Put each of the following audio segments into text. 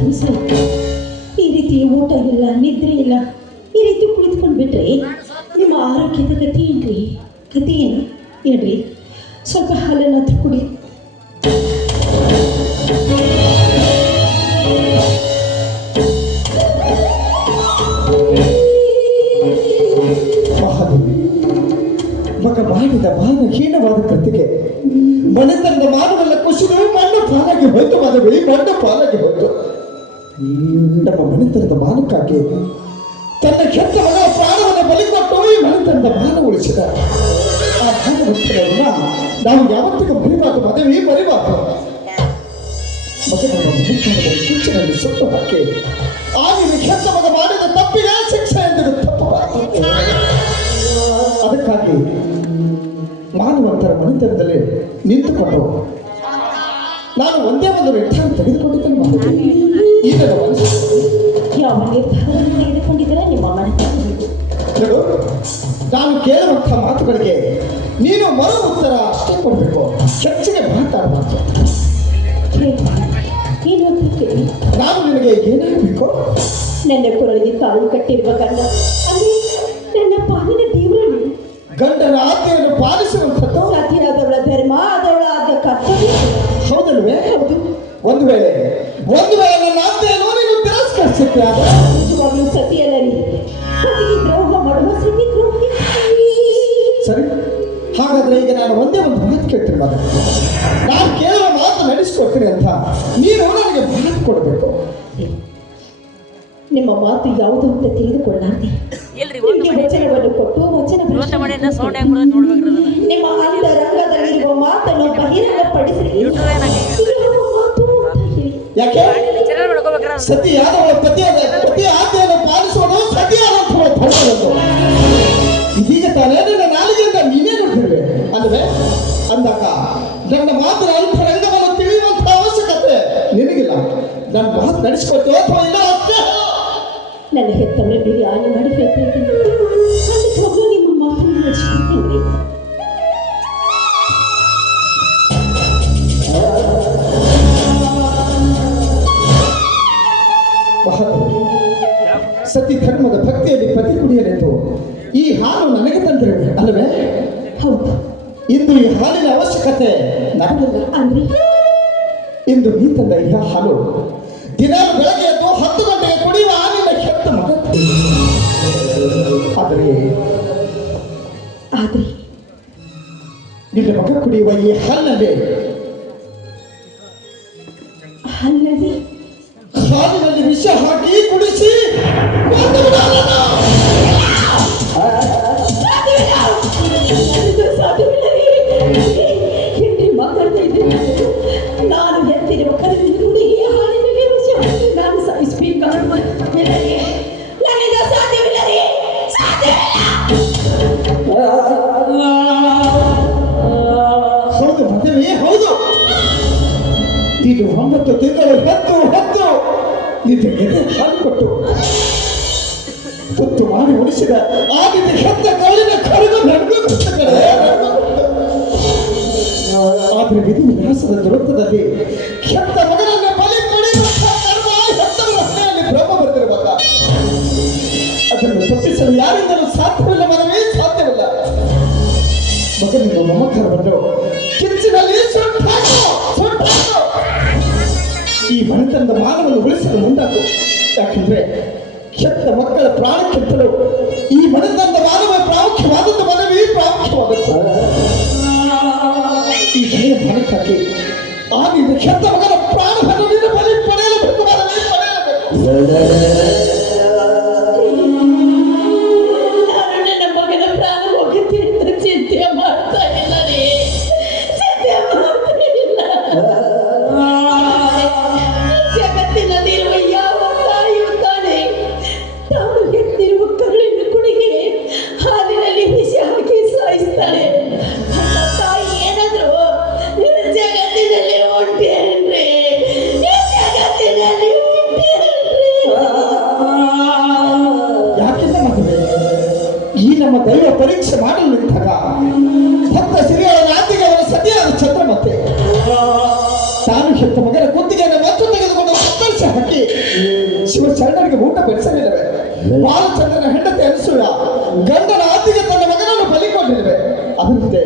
ದಿವಸ ಈ ರೀತಿ ಊಟ ಇಲ್ಲ, ನಿದ್ರೆ ಇಲ್ಲ, ಈ ರೀತಿ ಕುಳಿತುಕೊಂಡು ಬಿಟ್ರೆ ನಿಮ್ಮ ಆರೋಗ್ಯದ ಗತಿ ಏನ್ರಿ? ಗತಿ ಏನು ಹೇಳ್ರಿ? ಸ್ವಲ್ಪ ಹಾಲನ್ನಾದ್ರೂ ಕುಡಿ. ಮಗ ಮಾಡಿದ ಮಾನಹೀನವಾದ ಕೃತಿಗೆ ಮನೆತನದ ಮಾನವೆಲ್ಲ ಕುಸಿದು ಮಣ್ಣು ಪಾಲಾಗಿ ಹೋಯ್ತು. ಮಾನವಿ ಮಣ್ಣು ಪಾಲಾಗಿ ಹೋಯ್ತು. ನಮ್ಮ ಮನೆತನದ ಮಾನಕ್ಕಾಗಿ ತನ್ನ ಕೆಟ್ಟ ಮಗ ಪ್ರಾಣವನ್ನು ಬಲಿಕೊಟ್ಟು ಈ ಮನೆತನದ ಮಾನ ಉಳಿಸಿದ. ಆ ಮಾನವನ್ನ ನಾವು ಯಾವತ್ತಿಗೂ ಮರಿಬಾರ್ದು. ಮದುವೆ ಮರಿಬಾರ್ದು. ಮಗನ ಮನೆತನದ ಕಿಚ್ಚನಲ್ಲಿ ಸುಟ್ಟು ಹಾಕಿ ಆಗಿನ ಕೆಟ್ಟ ಮಗ ಮಾಡಿದ ತಪ್ಪಿಗೆ ಶಿಕ್ಷೆ ಎಂದರೆ ತಪ್ಪಬಾರದು. ಅದಕ್ಕಾಗಿ ಮಾನವಂತರ ಮನೆತನದಲ್ಲಿ ನಿಂತುಕೊಂಡು ನಾನು ಒಂದೇ ಒಂದು ನಿರ್ಧಾರ ತೆಗೆದುಕೊಂಡಿದ್ದೇನೆ. ಮಾಡಿದೆ ಈಗ ಯಾವ ನಿರ್ಧಾರವನ್ನು ತೆಗೆದುಕೊಂಡಿದ್ದರೆ ನಿಮ್ಮ ಮನೆತನದಲ್ಲಿ? ನಾನು ಕೇಳುವಂಥ ಮಾತುಗಳಿಗೆ ನೀನು ಮರು ಉತ್ತರ ಅಷ್ಟೇ ಕೊಡಬೇಕು. ಹೆಚ್ಚಿಗೆ ಮಾತಾಡಬಾರ್ದು. ಏನು ಕೇಳಿ? ನಾನು ನಿನಗೆ ಏನಾಗಬೇಕು? ನನ್ನ ಕೊರಳಿಗೆ ಕಾಲು ಕಟ್ಟಿರುವ ಗಂಡ, ಅಲ್ಲಿ ನನ್ನ ಪಾಲಿನ ದೇವರಲ್ಲಿ ಗಂಡನ ಆಜ್ಞೆಯನ್ನು ಪಾಲಿಸುವಂಥದ್ದು ಸತಿಯಾದವಳ ಧರ್ಮ, ಅದವಳ ಆದ ಕರ್ತವ್ಯ. ಹೌದಲ್ವೇ? ಹೌದು. ಒಂದು ವೇಳೆ ನನ್ನ ಆಜ್ಞೆಯನ್ನು ನೀನು ತಿರಸ್ಕರಿಸುತ್ತೆ, ನಿಜವಾಗ್ಲೂ ಸತಿಯಲ್ಲ ರೀ. ಪತಿಗೆ ದ್ರೋಹ ಮಾಡುವ ಸತಿ ದ್ರೋಹಿ. ಸರಿ, ಹಾಗಾದ್ರೆ ಈಗ ನಾನು ಒಂದೇ ಒಂದು ಮಾತು ಕೇಳ್ತೀನಿ. ಮಗ, ನಾನು ಕೇಳುವ ಮಾತು ನಡೆಸಿಕೊಡ್ತೀನಿ ಅಂತ ನೀನು ನನಗೆ ಮಾತು ಕೊಡಬೇಕು. ನಿಮ್ಮ ಮಾತು ಯಾವುದು ಅಂತ ತಿಳಿದುಕೊಳ್ಳಾರ್ದೆ ನಿಮಗೆ ವಚನವನ್ನು ಕೊಟ್ಟು ವಚನ ನಿಮ್ಮ ಅಂತರಂಗದಲ್ಲಿರುವ ಮಾತನ್ನು ಬಹಿರಂಗಪಡಿಸಿ ಮಾತು ಯಾಕೆ ಸತಿಯಾದವಳ ಪತಿಯ ಆಜ್ಞೆಯನ್ನು ಪಾಲಿಸುವುದು ಸತಿಯಾದಂತಹ ಧರ್ಮವನ್ನು ಇದೀಗ ತಾನೇ ನನ್ನ ನಾಲಿಗೆಯಿಂದ ನೀನೇ ನೋಡ್ತಿರುವೆ ಅಲ್ವೇ? ಅಂದಾಗ ನನ್ನ ಮಾತಿನ ಅಂತರಂಗವನ್ನು ತಿಳಿಯುವಂತಹ ಅವಶ್ಯಕತೆ ನಿನಗಿಲ್ಲ. ನನ್ನ ಮಾತು ನಡೆಸಿಕೊಟ್ಟು ಅಥವಾ ಇಲ್ಲ ಅಷ್ಟೇ. ನನ್ನ ಹೆತ್ತವರಲ್ಲಿ ಹಾನಿ ಮಾಡಿ ಹೇಳ್ತಾ ಇದ್ದೀನಿ. ನಿಮ್ಮ ಮಾತನ್ನು ನಡೆಸ್ಕೊಳ್ತೀನಿ. ಸತಿ ಧರ್ಮದ ಭಕ್ತಿಯಲ್ಲಿ ಪ್ರತಿ ಕುಡಿಯಲೆಂದು ಈ ಹಾಲು ನನಗೆ ತಂದಿರುವೆ ಅಲ್ಲವೇ? ಹೌದು. ಇಂದು ಈ ಹಾಲಿನ ಅವಶ್ಯಕತೆ ನನಗಿಲ್ಲ. ಅಂದ್ರೆ ಇಂದು ನೀ ತಂದ ಈ ಹಾಲು ದಿನ ಬೆಳಗ್ಗೆ ಎದ್ದು 10 ಗಂಟೆಗೆ ಕುಡಿಯುವ ಹಾಲಿನ ಕೆಟ್ಟ ಮಗ. ಆದರೆ ನಿನ್ನ ಮಗ ಕುಡಿಯುವ ಈ ಹಾಲಿನಲ್ಲಿ ವಿಷ ಹಾಕಿ ಕುಡಿಸಿ ಮಾತಾಡ್ತಾ ಇದ್ದೀನಿ. ನಾನು ಎತ್ತಿರುವ ಕರೆದು ಕುಡಿ ಹಾಲಿನಲ್ಲಿ ವಿಷ ಹಾಕಿ ನಾನು ಸಾಯಿಸಬೇಕಾದ ನನಗೆ ಸಾಧ್ಯವಿಲ್ಲ ರೀ. ಹೌದು ಮದುವೆ, ಹೌದು. ಇದು 9 ತಿಂಗಳು ಹೊತ್ತು ನಿಮಗೆ ಹಾಲು ಕೊಟ್ಟು ತುತ್ತು ಮಾಡಿ ಉಳಿಸಿದ ಆಗಿದ್ದ ಹೆತ್ತ ಕರುಳಿನ ಕರುಳು ಆದ್ರೆ ವಿಧಿ ವಿನ್ಯಾಸದ ದುರಂತದಲ್ಲಿ ಹೆತ್ತ ಮಗನನ್ನು ಬಲಿ ಪಡೆಯುವಂತಹ ಹೆತ್ತವರ ಹಣೆಯಲ್ಲಿ ಭ್ರಮ ಬರ್ತಿರುವಾಗ ಅದನ್ನು ತಪ್ಪಿಸಲು ಯಾರಿಂದಲೂ ಸಾಧ್ಯವಿಲ್ಲ. ಮನವೇ ಸಾಧ್ಯವಿಲ್ಲ. ಮಗನಿಗೆ ಮಮಕಾರವನ್ನು ಕಿಚ್ಚಿನಲ್ಲಿ ಈ ಮನೆತನದ ಮಾನವನ್ನು ಉಳಿಸಲು ಮುಂದಾಕು. ಯಾಕಂದ್ರೆ ಹೆತ್ತ ಮಕ್ಕಳ ಪ್ರಾಣಕ್ಕಿಂತಲೂ ಈ ಮನೆತನದ ಮಾನವ ಪ್ರಾಮುಖ್ಯವಾದದ್ದು. ಮನವಿ ಪ್ರಾಮುಖ್ಯವಾದದ್ದು. ಈ ಮನೆಯ ಮಾನಕ್ಕಾಗಿ ಆಗಿದ್ದ ಹೆತ್ತ ಮಗನ ಪ್ರಾಣವನ್ನು ನೀನು ಬಲಿ ಪಡೆಯಲೇಬೇಕು. ಮನವಿ ಪಡೆಯಲೇಬೇಕು. ನನ್ನ ಮಗನ ಪ್ರಾಣ ಹೋಗುತ್ತೆ ಅಂತ ಚಿಂತೆ ಮಾಡ್ತಾ ಇಲ್ಲ ರೀ. ಚಿಂತೆ ಮಾಡ್ತಾ ಇಲ್ಲ. ಜಗತ್ತಿನಲ್ಲಿರುವ ಯಾವ ತಾಯಿಯು ತಾನೇ ತಾನು ಹೆತ್ತಿರುವ ಕರುಳಿನ ಕುಡಿಗೆ ಹಾಲಿನಲ್ಲಿ ವಿಷ ಹಾಕಿ ಸಾಯಿಸ್ತಾಳೆ. ತಾಯಿ ಏನಾದ್ರು ಜಗತ್ತಿನಲ್ಲಿ ಉಂಟೇನ್ರಿ? ಜಗತ್ತಿನಲ್ಲಿ ಉಂಟೇನ್ರಿ? ಯಾಕೆಂದ ಮದುವೆ ಈ ನಮ್ಮ ದೈವ ಪರೀಕ್ಷೆ ಮಾಡಲು ನಿಂತಾಗ ಭಕ್ತ ಸಿರಿಯರ ರಾತಿಗೆ ಅವರ ಸತಿಯಾದ ಚಂದ್ರಮತ್ತೆ ತಾನು ಹೆತ್ತ ಮಗನ ಕುತ್ತಿಗೆಯನ್ನು ಮತ್ತು ತೆಗೆದುಕೊಂಡು ಕತ್ತರಿಸಿ ಹಾಕಿ ಮಕ್ಕಳಿಗೆ ಊಟ ಬೆಳೆಸಲಿಲ್ಲವೆ? ಬಾಲಚಂದ್ರನ ಹೆಂಡತಿ ಅನಸೂಯ ಗಂಡನ ಆತಿಗೆ ತನ್ನ ಮಗನನ್ನು ಬಲಿಕೊಂಡಿರುವೆ. ಅದರಂತೆ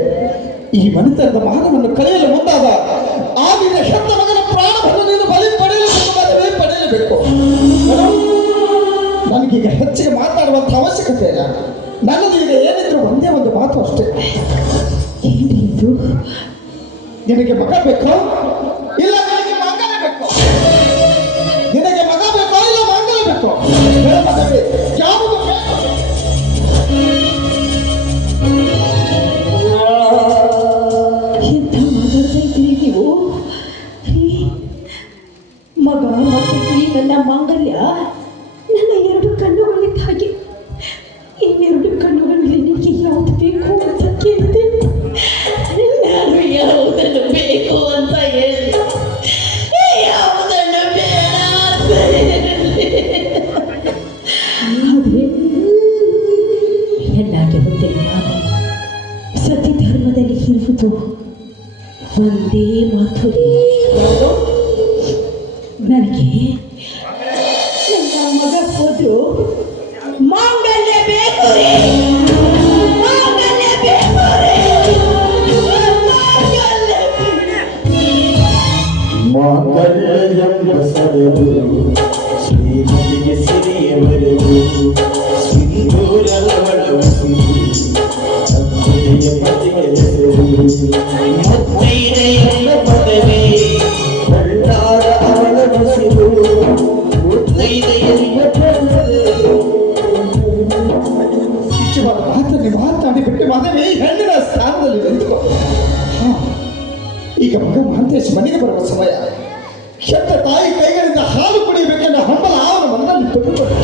ಈ ಮನೆತನದ ಮಾನವನ್ನು ಕಳೆಯಲು ಮುಂದಾದ ಆ ನಿನ್ನ ಹೆತ್ತ ಮಗನ ಪ್ರಾಣವನ್ನು ನೀನು ಬಲಿ ಪಡೆಯಲೇಬೇಕು. ನನಗೀಗ ಹೆಚ್ಚಿಗೆ ಮಾತಾಡುವಂಥ ಅವಶ್ಯಕತೆ ಇಲ್ಲ. ನನ್ನದು ಈಗ ಏನಿದ್ರು ಒಂದೇ ಒಂದು ಮಾತು ಅಷ್ಟೇ. ಏನಿದು? ನಿನಗೆ ಮಗ ಬೇಕೋ ಇಲ್ಲ ನಿನಗೆ ಮಂಗಲ ಬೇಕೋ? ನಿನಗೆ ಮಗ ಬೇಕೋ ಇಲ್ಲ ಮಂಗಲ ಬೇಕೋ? ಮಗವೇ ಯಾವುದು ಬೇಕು? ಎಂಥ ಮಾತಾಡ್ತಾ ನೀವು? ಮಗ ಮತ್ತು ಈ ನನ್ನ ಮಾಂಗಲ್ಯ ನನ್ನ ಎರಡು ಕಣ್ಣುಗಳಿದ್ದ ಹಾಗೆ. ಇನ್ನೆರಡು ಕಣ್ಣುಗಳಲ್ಲಿ ನಿನಗೆ ಯಾವುದು ಬೇಕು ಅಂತ ಕೇಳಿದೆ. ನಾನು ಯಾವುದನ್ನು ಬೇಕು ಅಂತ ಹೇಳಿದೆ, ಯಾವುದನ್ನು ಬೇಡ ಅಂತ ಹೇಳಿದೆ. ಆದರೆ ಎಲ್ಲಾಗೆ ಗೊತ್ತಿಲ್ಲ, ಸತಿ ಧರ್ಮದಲ್ಲಿ ಇರುವುದು ಒಂದೇ ಮಾತು. ನನಗೆ ನನ್ನ ಮಗ ಹೋದ್ರು ಮಾಂಗಲ್ಯ ಬೇಕು ರೀ, ಮಾಂಗಲ್ಯ ಬೇಕು ರೀ, ಮಾಂಗಲ್ಯ ಸರದು ಶ್ರೀಮತಿಗೆ ಸಿರಿಯವರೆಗೂ ಸಿಂಧೂರವಳು ಅತ್ತೆಯ ಪತಿಗೆ ಹೆಸರು ಮುತ್ತೈದೆಯ ಪದವಿ ಭಂಡಾರ ಅವಳ ಬಸಿರು ಮುತ್ತೈದೆಯ ಮಾತಾಡಿ ಬಿಟ್ಟು ಮದುವೆ ಹೆಣ್ಣಿನ ಸ್ಥಾನದಲ್ಲಿ ನಿಂತುಕೋ. ಈಗ ಮಗ ಮಹಂತೇಶ್ ಮನೆಗೆ ಬರುವ ಸಮಯ. ಕೆಟ್ಟ ತಾಯಿ ಕೈಗಳಿಂದ ಹಾಲು ಕುಡಿಯಬೇಕೆಂದ ಹಂಬಲ ಅವನ ಮನದಲ್ಲಿ ತುಂಬಿಕೊಂಡು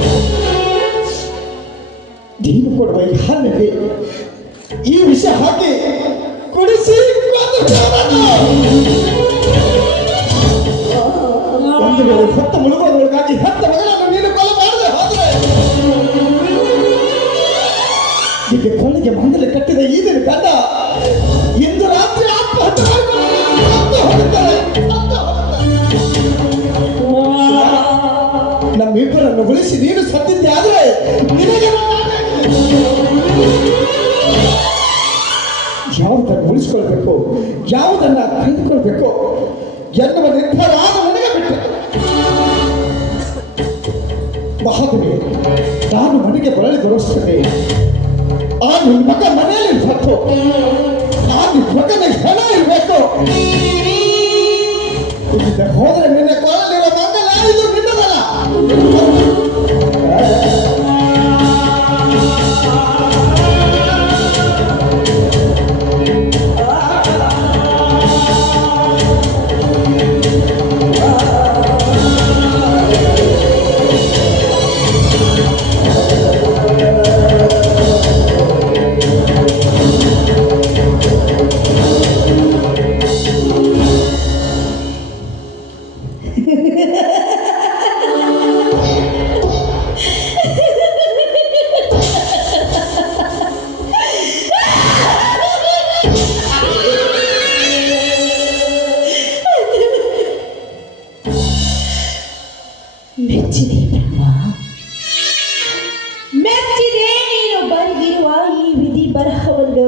ನೀನು ಕೊಡುವ ಈ ಹಾಲಿನಲ್ಲಿ ಈ ವಿಷ ಹಾಕಿ ಕುಡಿಸಿ ಒಂದು ವೇಳೆ ಹೊತ್ತ ಮುಳುಗೋದ್ರೊಳಗಾಗಿ ಹೆತ್ತ ಮಗಳನ್ನು ನೀನು ಕೊಲೆ ಮಾಡದೆ ಹೋದ್ರೆ ಈಗ ಕೊಳ್ಳಿಗೆ ಮಂಗಲ ಕಟ್ಟಿದ ಈ ದಿನ ಗಂಡ ಇಂದು ರಾತ್ರಿ ಆತ್ಮಹತ್ಯೆ ನಮ್ಮಿಬ್ಬರನ್ನು ಉಳಿಸಿ ನೀನು ಸತ್ತಿದ್ದೆ ಆದ್ರೆ ನಿನಗೆ ಯಾವುದನ್ನು ಉಳಿಸ್ಕೊಳ್ಬೇಕು, ಯಾವುದನ್ನ ಕಳೆದುಕೊಳ್ಬೇಕು ಎನ್ನುವ ನಿರ್ಧಾರ ನನಗೆ ಬಿಟ್ಟೆ. ಮಹಾದೇವಿ, ನಾನು ಮನೆಗೆ ಬರಲಿ ಬರೋಸ್ತೇನೆ. ಆ ನಿನ್ನ ಮಗ ಮನೆಯಲ್ಲಿ ಇರ್ಬೇಕು, ಆ ನಿನ್ನ ಮಗನ ಹೆಣ ಇರ್ಬೇಕು. ಹೋದ್ರೆ ನಿನ್ನೆ ಕೊರಲಿರುವ ಮಂಗಲ ಇದು ನಿನ್ನದಲ್ಲ. ಮೆಚ್ಚಿದೆ ಬ್ರಹ್ಮ, ಮೆಚ್ಚಿದೆ ನೀನು ಬರೆದಿರುವ ಈ ವಿಧಿ ಬರಹವನ್ನು.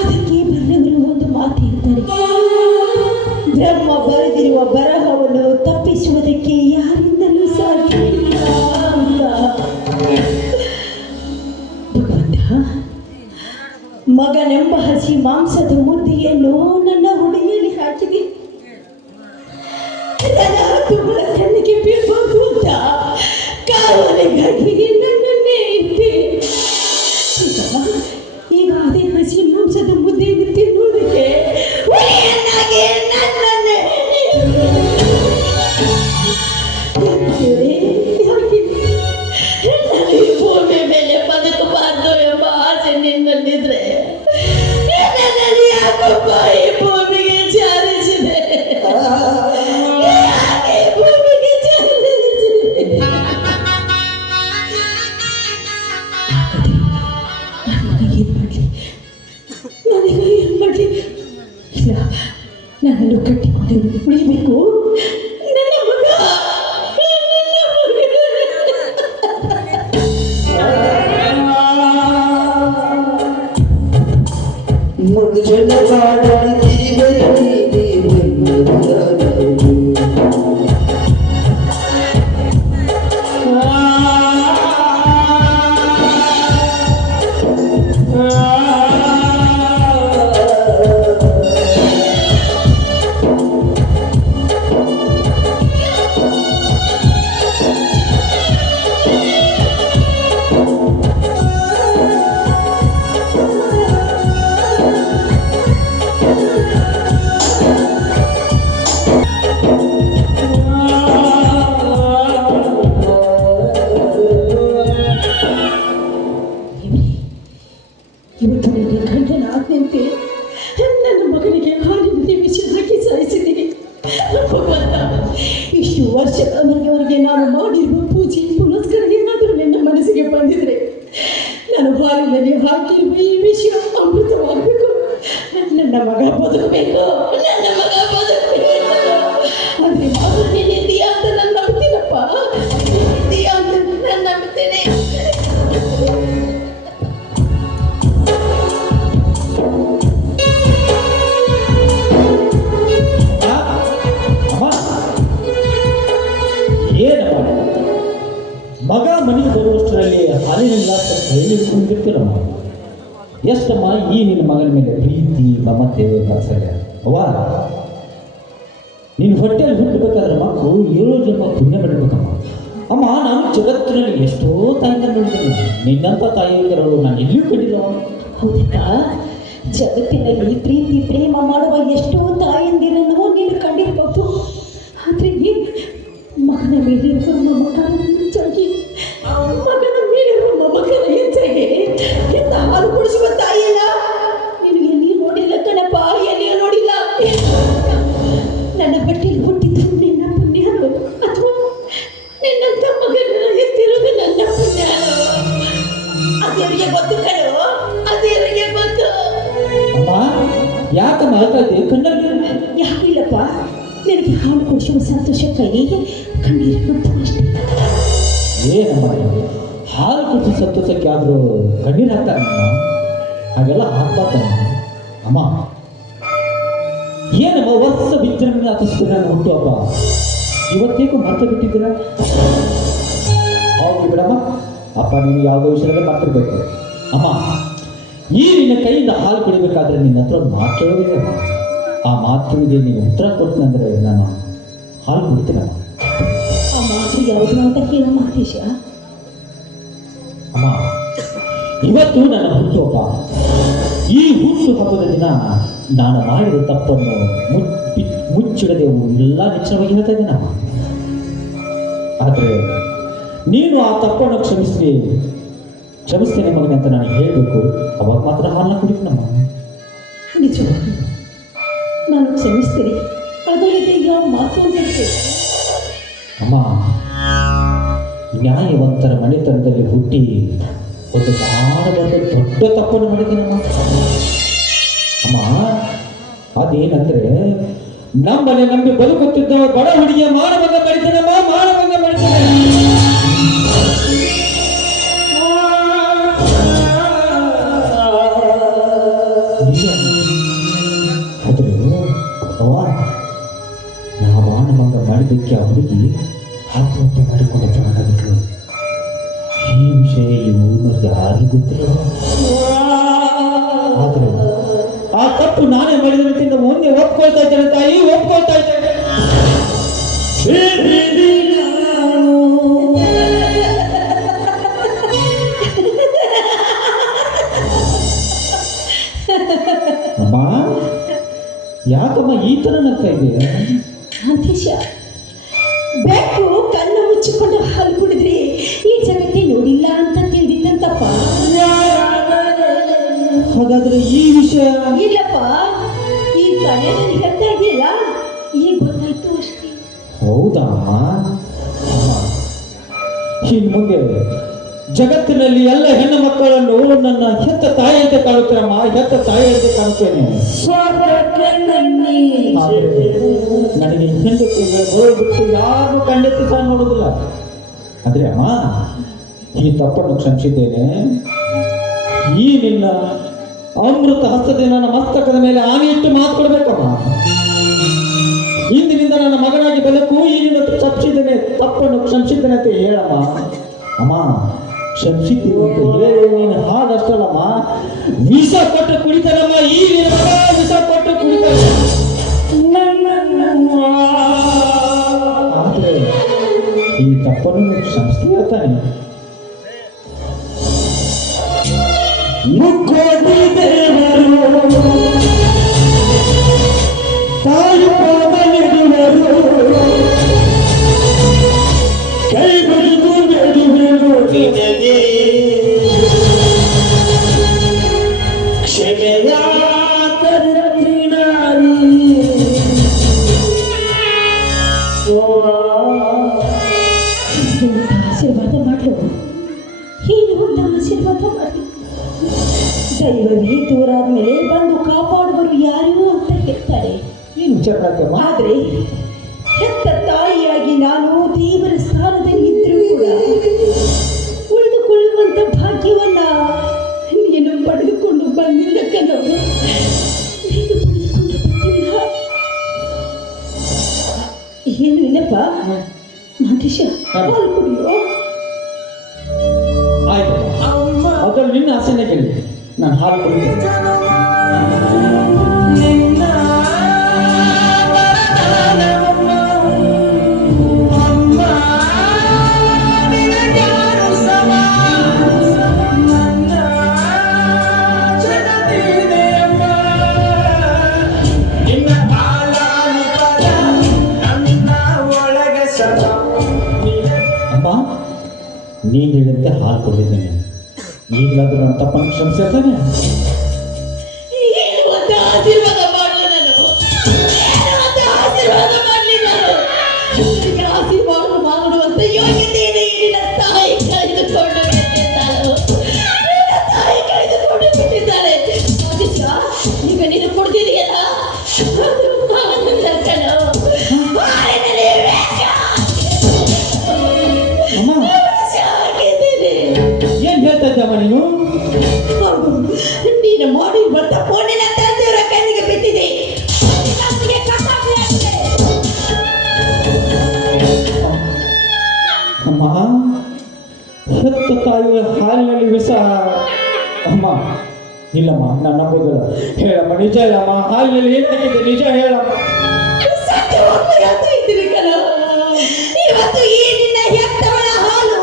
ಅದಕ್ಕೆ ಬರೆದವರು ಒಂದು ಮಾತು ಹೇಳ್ತಾರೆ, ಬ್ರಹ್ಮ ಬರೆದಿರುವ ಬರಹವನ್ನು ತಪ್ಪಿಸುವುದಕ್ಕೆ ಯಾರಿಂದಲೂ ಸಾಧ್ಯವಿಲ್ಲ ಅಂತ. ಭಗವಂತ, ಮಗನೆಂಬ ಹಸಿ ಮಾಂಸದ ಮುದ್ದೆಯನ್ನು ನನ್ನ ಹುಡುಗಿಯಲ್ಲಿ ಹಾಕಿದೆ. ತುಗಳ ಕಣ್ಣಿಗೆ ಬೀಳ್ಬೋದು ಅಂತ ಕಾವಲಿಗಾಗಿ ನನ್ನನ್ನೇ ಇದ್ದೆ. ಈಗ ಅದೇ ಹಸಿ ಮಾಂಸದ ಮುದ್ದೆಯನ್ನು ತಿನ್ನುವುದಕ್ಕೆ ಹುಲಿಯನ್ನಾಗಿ ನನ್ನನ್ನೇ ನಾನು ಈ ಭೂಮಿ ಮೇಲೆ ಬದುಕಬಾರ್ದು ಎಂಬ ಆಸೆ ನಿನ್ನಲ್ಲಿದ್ರೆ ನನ್ನಲ್ಲಿ ಯಾಕಪ್ಪ ಈ ಭೂಮಿಗೆ ಕಾಡಲಿ ತಿರುಗಲಿ ಇವತ್ತು ನನ್ನ ಗಂಡನ ಆಜ್ಞೆಯಂತೆ ನನ್ನ ಮಗನಿಗೆ ಹಾಲಿನಲ್ಲಿ ವಿಷ ಹಾಕಿ ಸಾಯಿಸಿದ್ದೀನಿ. ಭಗವಂತ, ಇಷ್ಟು ವರ್ಷದವರೆಗೆ ನಾನು ಮಾಡಿರುವ ಪೂಜೆ ಪುನಸ್ಕಾರ ಏನಾದರೂ ನನ್ನ ಮನಸ್ಸಿಗೆ ಬಂದಿದ್ರೆ ನಾನು ಹಾಲಿನಲ್ಲಿ ಹಾಕಿರುವ ಈ ವಿಷಯ ಅಮೃತವಾಗಬೇಕು. ನನ್ನ ಮಗ ಬದುಕಬೇಕು, ನನ್ನ ಮಗ ಬದುಕಬೇಕು. ಆದರೆ ಮಗು ನೀನಿದ್ದೀಯಾ ಅಂತ ನಾನು ನಂಬ್ತೀನಪ್ಪ, ನೀನಿದ್ದೀಯಾ ಅಂತ ನಾನು ನಂಬ್ತೇನೆ. ಮಗ ಮನೆಗೆ ಬರುವಷ್ಟರಲ್ಲಿ ಹಾಲಿನಿಂದ ಕೈ ಹಿಡ್ಕೊಂಡಿರ್ತೀರಮ್ಮ. ಎಷ್ಟಮ್ಮ ಈ ನಿನ್ನ ಮಗನ ಮೇಲೆ ಪ್ರೀತಿ ಮಮತೆ ವಾತ್ಸಲ್ಯ. ಅವ್ವ, ನಿನ್ನ ಹೊಟ್ಟೆಯಲ್ಲಿ ಹುಟ್ಟಬೇಕಾದ್ರೆ ಮಕ್ಕಳು 7 ಜನ್ಮ ಪುಣ್ಯ ಮಾಡಬೇಕಮ್ಮ. ಅಮ್ಮ, ನಾನು ಜಗತ್ತಿನಲ್ಲಿ ಎಷ್ಟೋ ತಾಯಿನ ನೋಡಿದ್ದೀನಿ, ನಿನ್ನಂಥ ತಾಯಿಯರು ನಾನು ಎಲ್ಲಿಯೂ ಕಂಡಿಲ್ಲ. ಹೌದಾ? ಜಗತ್ತಿನಲ್ಲಿ ಪ್ರೀತಿ ಪ್ರೇಮ ಮಾಡುವ ಎಷ್ಟೋ ತಾಯಂದಿರನ್ನು ನೀನು ಕಂಡಿರಬಹುದು. ಆದರೆ ಮಗನ ಮೇಲಿರುವ ಮಮಕಾರ ಹೆಚ್ಚಾಗಿ ಎಂತ ಹಾಲು ಕುಡಿಸುವ ತಾಯಿಯಲ್ಲ ನೀನು ಎಲ್ಲಿಯೂ ನೋಡಿಲ್ಲ ಕಣಪ್ಪ, ಎಲ್ಲಿಯೂ ನೋಡಿಲ್ಲ. ನನ್ನ ಬಟ್ಟೆಯಲ್ಲಿ ಹುಟ್ಟಿದ್ದು ನಿನ್ನ ಪುಣ್ಯನು ಅಥವಾ ನಿನ್ನಂತ ಮಗನ ಎತ್ತಿರೋದು ನನ್ನ ಪುಣ್ಯನು? ಅದೇವರಿಗೆ ಗೊತ್ತು ಕಣೋ, ಅದೇವರಿಗೆ ಗೊತ್ತು. ಅಮ್ಮ, ಯಾಕಮ್ಮ ಅಳ್ತಾ ಇದ್ದೀವಿ? ಕಣ್ಣಲ್ಲಿ ಯಾಕಿಲ್ಲಪ್ಪ, ನನಗೆ ಹಾಲು ಕುಡಿಸುವ ಸಂತೋಷಕ್ಕಾಗಿ ಕಣ್ಣೀರು ಬಂತು ಅಷ್ಟೇ. ಏನಮ್ಮ, ಹಾಲು ಕುಡಿಸಿ ಸಂತೋಷಕ್ಕೆ ಆದರೂ ಕಣ್ಣೀರು ಹಾಕ್ತಾರಮ್ಮ? ಹಾಗೆಲ್ಲ ಹಾಕ್ಬಾರ್ದಮ್ಮ. ಅಮ್ಮ, ಏನಮ್ಮ ವರ್ಷ ವಿಜೃಂಭಣೆ ಆಚರಿಸ್ತೀರ ಹುಟ್ಟು ಹಬ್ಬ, ಇವತ್ತೇಕು ಮರ್ತು ಬಿಟ್ಟಿದ್ದೀರ? ಹೌದು ಬಿಡಮ್ಮ, ಅಪ್ಪ ನೀನು ಯಾವುದೋ ವಿಷಯದಲ್ಲಿ ಮರ್ತಿರ್ಬೇಕು. ಅಮ್ಮ, ಈ ನಿನ್ನ ಕೈಯಿಂದ ಹಾಲು ಕುಡಿಬೇಕಾದ್ರೆ ನಿನ್ನ ಹತ್ರ ಒಂದು ಮಾತು ಕೇಳೋದಿದೆ ಅಮ್ಮ. ಆ ಮಾತಿಗೆ ನೀನು ಉತ್ತರ ಕೊಡ್ತೀನಂದರೆ ನಾನು ಹಾಲು ಕುಡಿತೀನಮ್ಮ. ಆ ಮಾತು ಯಾವುದು ಅಂತ ಹೇಳೋ ಮಾತೇಶ? ಅಮ್ಮ, ಇವತ್ತು ನನ್ನ ಹುಟ್ಟುಹಬ್ಬ. ಈ ಹುಟ್ಟು ಹಬ್ಬದ ದಿನ ನಾನು ಮಾಡಿದ ತಪ್ಪನ್ನು ಮುಚ್ಚಿಡದೆ ಎಲ್ಲ ನಿಚ್ಚಳವಾಗಿ ಹೇಳ್ತಾ ಇದ್ದೇನಮ್ಮ. ಆದರೆ ನೀನು ಆ ತಪ್ಪನ್ನು ಕ್ಷಮಿಸ್ತೇನೆ ಮಗನೇ ಅಂತ ನಾನು ಹೇಳಬೇಕು. ಅವಾಗ ಮಾತ್ರ ಹಾಲನ್ನ ಕುಡಿತೀನಮ್ಮ. ನಿಜವಾಗಿ ನಾನು ಕ್ಷಮಿಸ್ತೀನಿ, ಅದರಲ್ಲಿ ಯಾವ ಮಾತು ಅಂತ ಹೇಳ್ತೇನೆ. ಅಮ್ಮ, ನ್ಯಾಯವಂತರ ಮನೆತನದಲ್ಲಿ ಹುಟ್ಟಿ ಒಂದು ಮಾಡಬಾರ್ದು ದೊಡ್ಡ ತಪ್ಪನ್ನು ಮಾಡಿದ್ದೀನಮ್ಮ. ಅಮ್ಮ, ಅದೇನಂದ್ರೆ ನಮ್ಮನೆ ನಂಬಿ ಬದುಕುತ್ತಿದ್ದ ಬಡ ಹುಡುಗಿಯ ಮಾನವಂಗ ಮಾಡಿದ್ದೇನಮ್ಮ, ಮಾನವಂಗ ಮಾಡಿದ್ದೇನೆ. ಆದ್ರೆ ಅವ್ವ, ನಾ ಮಾನವಂಗ ಮಾಡಿದ್ದಕ್ಕೆ ಆ ಹುಡುಗಿ ಆತ್ಮಹತ್ಯೆ ಮಾಡಿಕೊಂಡು ಪ್ರಾಣಬಿಟ್ರು. ಈ ವಿಷಯ ಈ ಊರಿನವ್ರಿಗೆ ಯಾರಿಗೂ ಗೊತ್ತಿಲ್ಲ. ಆದ್ರೆ ಆ ತಪ್ಪು ನಾನೇ ಮಾಡಿದ ಮೊನ್ನೆ ಒಪ್ಕೊಳ್ತಾ ಇದ್ದೇನೆ ತಾಯಿ, ಒಪ್ಕೊಳ್ತಾ ಇದ್ದೇನೆ. ಅಮ್ಮ, ಯಾಕಮ್ಮ ಈ ಥರ ನಗ್ತಾ ಇದೆಯಾ? ಕಾಂತೇಶ, ಬೆಕ್ಕು ಕಣ್ಣು ಮುಚ್ಚಿಕೊಂಡು ಹಾಲು ಕುಡಿದ್ರಿ ಈ ಜಗತ್ತೇ ನೋಡಿಲ್ಲ ಅಂತ ತಿಳಿದಿತ್ತಂತಪ್ಪ. ಹಾಗಾದ್ರೆ ಈ ವಿಷಯ ಇಲ್ಲಪ್ಪ, ಈ ಕಡೆ ನನಗೆ ಹೇಳ್ತಾ ಇದೆಯಲ್ಲ, ಈಗ ಗೊತ್ತಾಯ್ತು ಅಷ್ಟೇ. ಹೌದಾ? ಇನ್ನು ಮುಂದೆ ಜಗತ್ತಿನಲ್ಲಿ ಎಲ್ಲ ಹೆಣ್ಣು ಮಕ್ಕಳನ್ನು ನನ್ನ ಹೆತ್ತ ತಾಯಿಯಂತೆ ಕಾಣುತ್ತೇನಮ್ಮ, ಹೆತ್ತ ತಾಯಿಯಂತೆ ಕಾಣುತ್ತೇನೆ. ನನಗೆ ಹೆಂಡತಿಗಳು ಬಿಟ್ಟು ಯಾರು ಖಂಡಿತ ಸಹ ನೋಡುವುದಿಲ್ಲ. ಆದರೆ ಅಮ್ಮ, ಈ ತಪ್ಪನ್ನು ಕ್ಷಮಿಸಿದ್ದೇನೆ. ಈ ನಿನ್ನ ಅಮೃತ ಹಸ್ತದ ನನ್ನ ಮಸ್ತಕದ ಮೇಲೆ ಆನೆ ಇಟ್ಟು ಮಾತು ಕೊಡ್ಬೇಕಮ್ಮ. ಇಂದಿನಿಂದ ನನ್ನ ಮಗನಾಗಿ ಬೆಳಕು ಈ ನಿನ್ನ ತಪ್ಪಿಸಿದ್ದೇನೆ, ತಪ್ಪನ್ನು ಕ್ಷಮಿಸಿದ್ದೇನೆ ಅಂತ ಹೇಳಮ್ಮ. ಅಮ್ಮ ಕ್ಷಮಿಸಿದ್ದೀನಿ ಅಂತ ಹೇಳಿ ನೀನು ಹಾಗಷ್ಟಲ್ಲಮ್ಮ, ವಿಷ ಕೊಟ್ಟು ಕುಡಿತಾನಮ್ಮ. ಈ ನಿನ್ನ ಮಗ ವಿಷ ಕೊಟ್ಟು ಕುಡಿತಾನೆ. ಆದ್ರೆ ಈ ತಪ್ಪನ್ನು ಕ್ಷಮಿಸ್ತೀಯ ತಾನೆ? ಮುಕ್ಕೋಟಿ ದೇವರು ತಾಯಿ ಪಾದಲಿಡುವರು, ಕೈ ಬಿಡಿದು ಬೇಡುವೆನು ನಿನಗೆ ಕ್ಷಮೆಯ ಆಶೀರ್ವಾದ ಮಾಡಲು ಏನು ಅಂತ ಆಶೀರ್ವಾದ ಮಾಡಿ. ದೈವವೇ ದೂರಾದ್ಮೇಲೆ ಬಂದು ಕಾಪಾಡುವರು ಯಾರು ಅಂತ ಹೇಳ್ತಾರೆ. ಆದ್ರೆ ಹೆತ್ತ ತಾಯಿಯಾಗಿ ನಾನು ದೇವರ ಸ್ಥಾನದಲ್ಲಿ ಇದ್ರೂ ಕೂಡ ಉಳಿದುಕೊಳ್ಳುವಂತ ಭಾಗ್ಯವನ್ನ ನೀನು ಪಡೆದುಕೊಂಡು ಬಂದಿಲ್ಲ ಕಣವು. ನೀನು ಪಡೆದುಕೊಂಡು ಬಂದಿಲ್ಲ. ಏನು ಇಲ್ಲಪ್ಪ ನಾಗೇಶ, ಹಾಲು ಕುಡಿಯೋ. ಆಯ್ತು, ಅದ್ರಲ್ಲಿ ನಿನ್ನ ಆಸೆನೇ ಕೇಳಿ, ನಾನು ಹಾಲು ಕುಡಿತೀನಿ. ನೀನು ಹೇಳಿದಂತೆ ಹಾಲು ಕೊಟ್ಟಿದ್ದೇನೆ, ಈಗಲಾದ್ರೂ ನನ್ನ ತಪ್ಪನ್ನು ಕ್ಷಮಿಸಿರ್ತಾನೆ. ಆಶೀರ್ವಾದ ಮಾಡಲಿ ನಾನು, ಆಶೀರ್ವಾದ ಮಾಡಲಿ ನಾನು. ಆಶೀರ್ವಾದ ಮಾಡುವಂತ ಯೋಗ್ಯತೆ ತಾಯಿ ಕಳೆದುಕೊಂಡು ಬಿಟ್ಟಿದ್ದಾಳು, ತಾಯಿ ಕಳೆದುಕೊಂಡು ಬಿಟ್ಟಿದ್ದಾಳೆ. ಈಗ ನೀನು ಕೊಡ್ತಿದೆಯಲ್ಲ ಏನ್ ಹೇಳ್ತಾ ಇದ್ದಮ್ಮ ನೀನು? ನೀನು ಮಾಡಿ ಬರ್ತಾ ಫೋನಿನ ತಂದೆಯವರ ಕಣ್ಣಿಗೆ ಬಿದ್ದಿದೆ. ಅಮ್ಮ, ಹೆತ್ತ ತಾಯಿಯ ಹಾಲಿನಲ್ಲಿ ವಿಷ. ಅಮ್ಮ ಇಲ್ಲಮ್ಮ, ನಾನು ನಂಬೋದಿಲ್ಲ. ಹೇಳಮ್ಮ, ನಿಜ ಹೇಳಮ್ಮ, ಹಾಲಿನಲ್ಲಿ ಏನಾಗಿದೆ ನಿಜ ಹೇಳಮ್ಮ. ಇವತ್ತು ಈ ನಿನ್ನ ಹೆತ್ತವಳ ಹಾಲು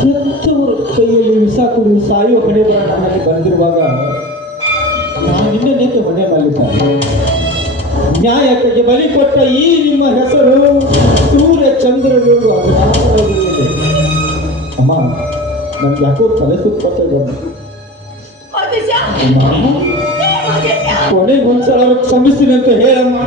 ಹೆತ್ತವರ ಕೈಯಲ್ಲಿ ವಿಷ ಕುಡಿ ಸಾಯೋ ಕಡೆ ನನ್ನಲ್ಲಿ ಬಂದಿರುವಾಗ ನಾನು ನಿನ್ನೆಕ್ಕೆ ಹೊಣೆ ಮಾಡಿದ್ದಾರೆ. ನ್ಯಾಯಕ್ಕೆ ಬಲಿ ಕೊಟ್ಟ ಈ ನಿಮ್ಮ ಹೆಸರು ಸೂರ್ಯ ಚಂದ್ರರು ಅನಾಥರಾಗಿರುತ್ತದೆ. ಅಮ್ಮ, ನನ್ಗೆ ಯಾಕೋ ತಲೆ ಸುತ್ತ ಬಂದು ಕೊನೆಗೆ ಒಂದ್ಸಲ ಕ್ಷಮಿಸ್ತೀನಿ ಅಂತ ಹೇಳಮ್ಮ.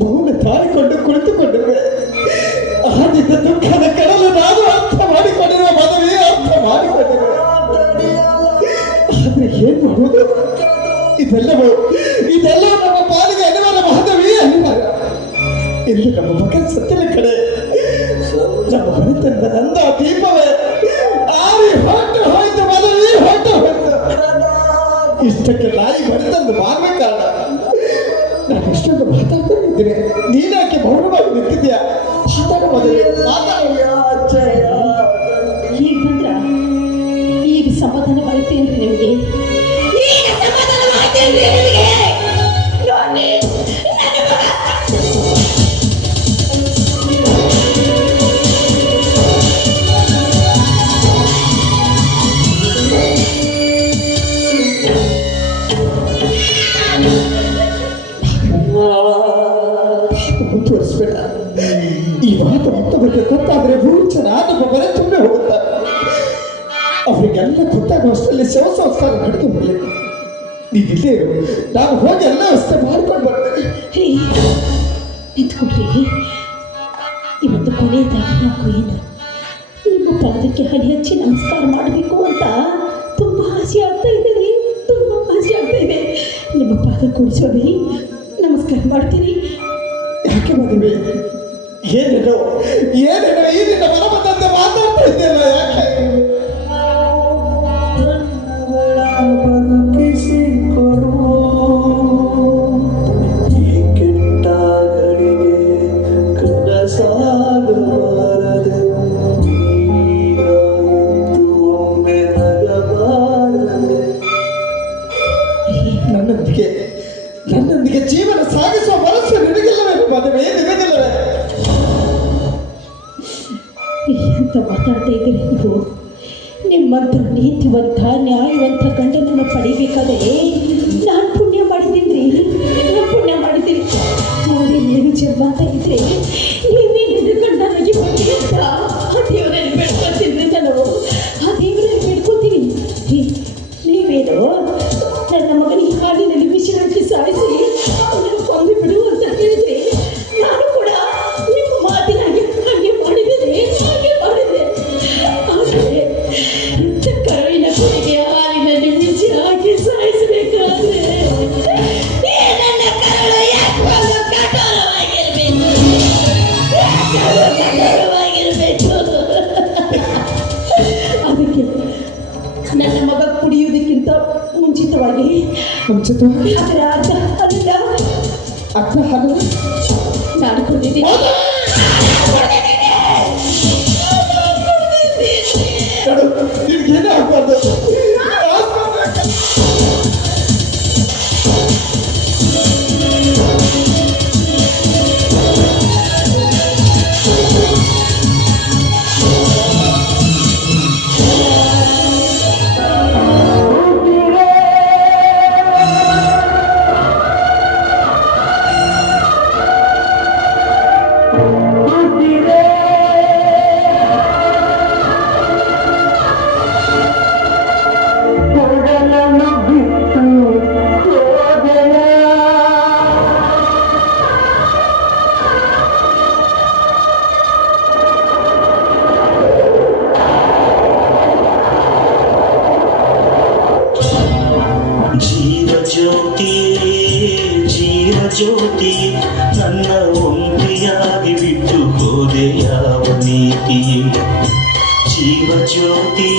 ಬಹುನ ತಾಳಿಕೊಂಡು ಕುಳಿತುಕೊಂಡಿರುವೆ. ಆದಿದ್ದ ದುಃಖದ ಕಡಲು ನಾನು ಅರ್ಥ ಮಾಡಿಕೊಂಡಿರುವ ಮದುವೆ ಅರ್ಥ ಮಾಡಿಕೊಂಡಿರುವೆ. ಆದ್ರೆ ಏನ್ ಮಾಡುವುದು? ಇದೆಲ್ಲವೂ ನಮ್ಮ ಪಾಲಿಗೆ ಅನಿವಾರ್ಯ ಮಹದೇವಿ, ಅನಿವಾರ್ಯ. ಎಂದು ನಮ್ಮ ಮಗನ ಸತ್ಯದ ಕಡೆ ನಮ್ಮ ಮನೆತನದ ನಂದ ದೀಪವೇ ಆರಿ ಹೊಟ್ಟು ಹೋಯ್ತು, ಮದುವೆ ಹೊಟ್ಟು ಹೋಯ್ತು. ಇಷ್ಟಕ್ಕೆ ನಾಯಿ ಬರ್ತಂದು ಮಾಡುವ ಕಾರಣ ನಾನು ಎಷ್ಟೊಂದು ಮಾತಾಡ್ತಾ ಇದ್ದೀನಿ, ನೀನಾಕೆ ಮೌನವಾಗಿ ನಿಂತಿದ್ಯಾ? ಮಾತಾಡೋ ಮೊದಲೇ ಈಗ ಬಂದ್ರ ಈಗ ಸಮಾಧಾನವಾಯ್ತೇನ್ರಿ ನಿಮಗೆ? ಈಗ ಸಮಾಧಾನವಾಯ್ತೇನ್ರಿ ನಿಮಗೆ? ನೋಡಿ, ಮುಂದುವರಿಸ್ಬೇಡ. ಈ ಮಾತು ಮತ್ತೊಬ್ಬರಿಗೆ ಗೊತ್ತಾದ್ರೆ ಭೂಚನ ಮನೆ ತುಂಬೆ ಹೋಗುತ್ತಾರೆ. ಅವರಿಗೆಲ್ಲ ಗೊತ್ತಾಗುವಷ್ಟರಲ್ಲಿ ಶವ ಸಂಸ್ಕಾರ ನಡೆದು ಹೋಗಲಿ. ನೀವಿಲ್ಲೇ ಇರು, ನಾನು ಹೋಗಿ ಎಲ್ಲ ವ್ಯವಸ್ಥೆ ಮಾಡ್ಕೊಂಡು ಬರ್ತೇನೆ. ನಿಂತ್ಕೊಡ್ರಿ. ಇವತ್ತು ಕೊನೆಯದಾಗಿ ಯಾಕೋ ಏನು ನಿಮ್ಮ ಪಾದಕ್ಕೆ ಹಣೆ ಹಚ್ಚಿ ನಮಸ್ಕಾರ ಮಾಡಬೇಕು ಅಂತ ತುಂಬ ಆಸೆ ಆಗ್ತಾ ಇದೆ ರೀ, ತುಂಬ ಆಸೆ ಆಗ್ತಾ ಇದೆ. ನಿಮ್ಮ ಪಾದ ಕೊಡಿಸೋರಿ, ನಮಸ್ಕಾರ ಮಾಡ್ತೀನಿ. ಯಾಕೆ ಮದುವೆ? ಏನೇನೋ ಏನೇನೋ ಈ ನಿನ್ನ ಮನ ಬಂದಂತೆ ಮಾತಾಡ್ತಾ ಇದ್ದೆಲ್ಲ ಯಾಕೆ? ಬದುಕಿಸಿಕೊಡು ಈ ಕೆಟ್ಟ ಗಳಿಗೆ ಕನಸಾಗಬಾರದೆ, ಈಗ ಎಂದು ಒಮ್ಮೆ ನಗಬಾರದೆ. ನನ್ನೊಂದಿಗೆ ಜೀವನ ಸಾಗಿಸುವ ಮನಸ್ಸು ನಿನಗಿಲ್ಲವೇ ಮದುವೆ? ನಿನಗಿಲ್ಲವೇ? ಅಂತ ಮಾತಾಡ್ತಾ ಇದ್ದೀರಿ ನೀವು. ನಿಮ್ಮಂಥ ನೀತಿವಂತ ನ್ಯಾಯವಂತ ಗಂಡನನ್ನು ಪಡಿಬೇಕಾದರೆ ನಾನು ಪುಣ್ಯ ಮಾಡಿದ್ದೀನಿ ರೀ, ನಾನು ಪುಣ್ಯ ಮಾಡಿದ್ದೀನಿ. ನೋಡಿ, ಏನು ಜನ್ಮ ಅಂತ ಇದ್ರೆ ನೀವೇನು ಗಂಡನಾಗಿ ಬನ್ನಿ ಅಂತ ಆ ದೇವರಲ್ಲಿ ಬೇಡ್ಕೊತೀನಿ. ನಾನು ಆ ದೇವರಲ್ಲಿ ಬೇಡ್ಕೊತೀನಿ. ನೀವೇನು ನನ್ನ ಮಗನಿಗೆ ಹಾಲಿನಲ್ಲಿ ವಿಷ ಹಾಕಿ ಸಾಯಿಸಿ ಅವನನ್ನು ಕೊಂದು ಬಿಡು ಅಂತ ಹೇಳಿದ್ರೆ ನಾನು ಕೂಡ ನಿಮ್ಮ ಮಾತಿನಾಗೆ ಹಾಗೆ ಮಾಡಿದ್ದೇನೆ, ಹಾಗೆ ಮಾಡಿದೆ. ಆದರೆ ಇಂಥ ಕರುವಿನ ಕೊನೆಗೆ ಹಾಲಿನಲ್ಲಿ ವಿಷ ಹಾಕಿ ಸಾಯಿಸಬೇಕಾದ್ರೆ ನನ್ನ ಕರುಳು ಯಾಕಂದು ಕಠೋರವಾಗಿರ್ಬೇಕು, ಕಠೋರವಾಗಿರ್ಬೇಕು. ಅದಕ್ಕೆ ನನ್ನ ಮಗ ಕುಡಿಯುವುದಕ್ಕಿಂತ ಮುಂಚಿತವಾಗಿ ಅದರ ಅರ್ಧ ಹಾಲು ನಾನು ಕೊಟ್ಟಿದ್ದೀನಿ. ನಿಮ್ಗೇನೇ ಆಗ್ಬಾರ್ದು. ಜ್ಯೋತಿ ನನ್ನ ಒಂಟಿಯಾಗಿ ಬಿಟ್ಟು ಹೋದೆ ಯಾವ ನೀತಿಯೇ? ಜೀವ ಜ್ಯೋತಿ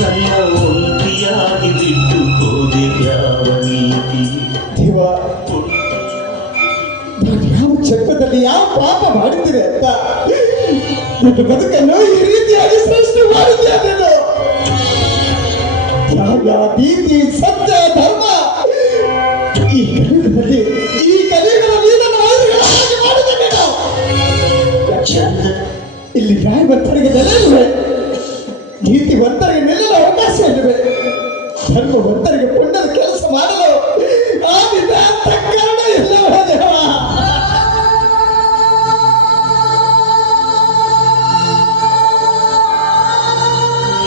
ನನ್ನ ಒಂಟಿಯಾಗಿ ಬಿಟ್ಟು ಹೋದೆ ಯಾವ ನೀತಿಯೇ? ದೇವ, ನಾನು ಯಾವ ಜನ್ಮದಲ್ಲಿ ಯಾವ ಪಾಪ ಮಾಡಿದ್ದೇನೆ ಅಂತ ನನ್ನ ಬದುಕನ್ನು ಈ ರೀತಿಯಾಗಿ ಸೃಷ್ಟಿ ಮಾಡಿದ್ದೇನೆ. ತ್ಯಾಗ, ನೀತಿ, ಸತ್ಯ, ಧರ್ಮ ಈ ಕಲಿಯುಗದಲ್ಲಿ ನನ್ನ ವೈರಿಗಳಾಗಿ ಮಾಡಿದ್ದೇನೆ. ಇಲ್ಲಿ ನ್ಯಾಯವಂತರಿಗೆ ನೆಲೆ ಇರುವೆ, ನೀತಿವಂತರಿಗೆ ನಿಲ್ಲಲು ಅವಕಾಶ ಇರುವೆ, ಧರ್ಮವಂತರಿಗೆ ಪುಣ್ಯದ ಕೆಲಸ ಮಾಡಲು ಆ ಕಾರಣ ಇಲ್ಲವ ದೇವ.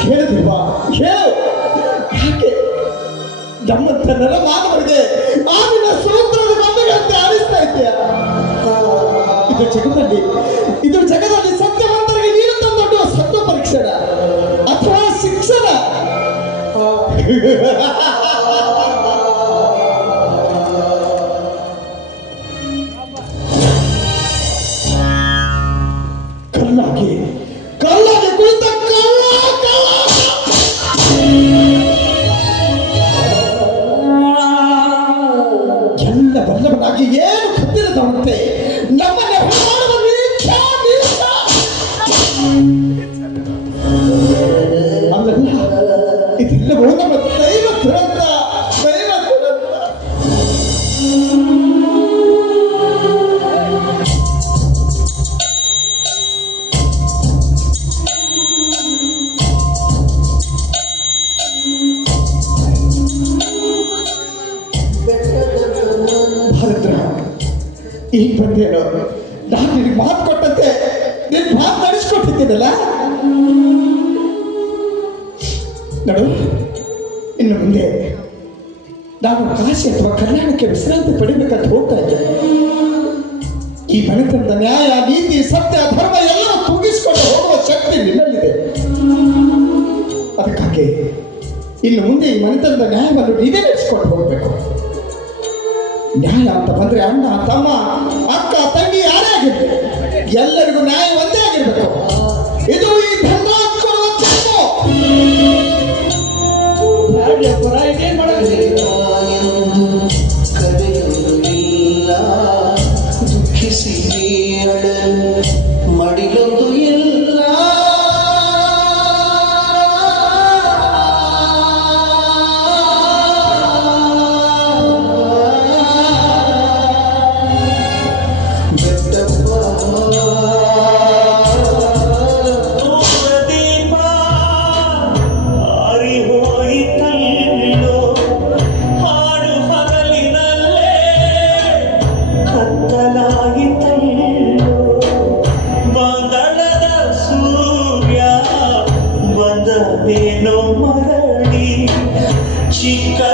ಹೇಳಿದಿಲ್ವಾ? ಹೇಳು, ಯಾಕೆ ನಮ್ಮಂತ ಮಾನವರಿಗೆ ಆವಿನ ಸೂತ್ರದ ಬಂಧುಗಳಂತೆ ಆಡಿಸ್ತಾ ಇದೆಯಾ? ಇದು ಜಗದಲ್ಲಿ ಸತ್ಯವಂತರಿಗೆ ನೀನು ತಂದೊಡ್ಡುವ ಸತ್ವ ಪರೀಕ್ಷಣ ಅಥವಾ ಶಿಕ್ಷಣ? ಕಲ್ಲಾಗಿ ಕುಳಿತ ಕಳ್ಳ ಬಂದೇನೋ. ನಾನು ನಿನಗೆ ಮಾತು ಕೊಟ್ಟಂತೆ ನೀನು ಮಾತು ನಡೆಸ್ಕೊಟ್ಟಿದ್ದೀನಲ್ಲ. ನೋಡು, ಇನ್ನು ಮುಂದೆ ನಾನು ಕಾಶಿ ಅಥವಾ ಕಲ್ಯಾಣಕ್ಕೆ ವಿಶ್ರಾಂತಿ ಪಡಿಬೇಕಂತ ಹೋಗ್ತಾ ಇದ್ದೆ. ಈ ಮನೆತನದ ನ್ಯಾಯ, ನೀತಿ, ಸತ್ಯ, ಧರ್ಮ ಎಲ್ಲ ತೂಗಿಸ್ಕೊಂಡು ಹೋಗುವ ಶಕ್ತಿ ನಿನ್ನಲ್ಲಿದೆ. ಅದಕ್ಕಾಗಿ ಇನ್ನು ಮುಂದೆ ಈ ಮನೆತನದ ನ್ಯಾಯವನ್ನು ನೀವೇ ನಡೆಸ್ಕೊಂಡು ಹೋಗ್ಬೇಕು. ನ್ಯಾಯ ಅಂತ ಬಂದ್ರೆ ಅಣ್ಣ, ತಮ್ಮ, ಅಕ್ಕ, ತಂಗಿ ಯಾರೇ ಆಗಿರ್ಬೇಕು, ಎಲ್ಲರಿಗೂ ನ್ಯಾಯ ಒಂದೇ ಆಗಿರ್ಬೇಕು. ಇದು ಈ ಧರ್ಮರಾಜ್ ಕೊಡುವ ಕರೆಯಲಿಲ್ಲ ದುಃಖಿಸಿ ಮಡಿಲೊಂದು ಇಲ್ಲ. Chica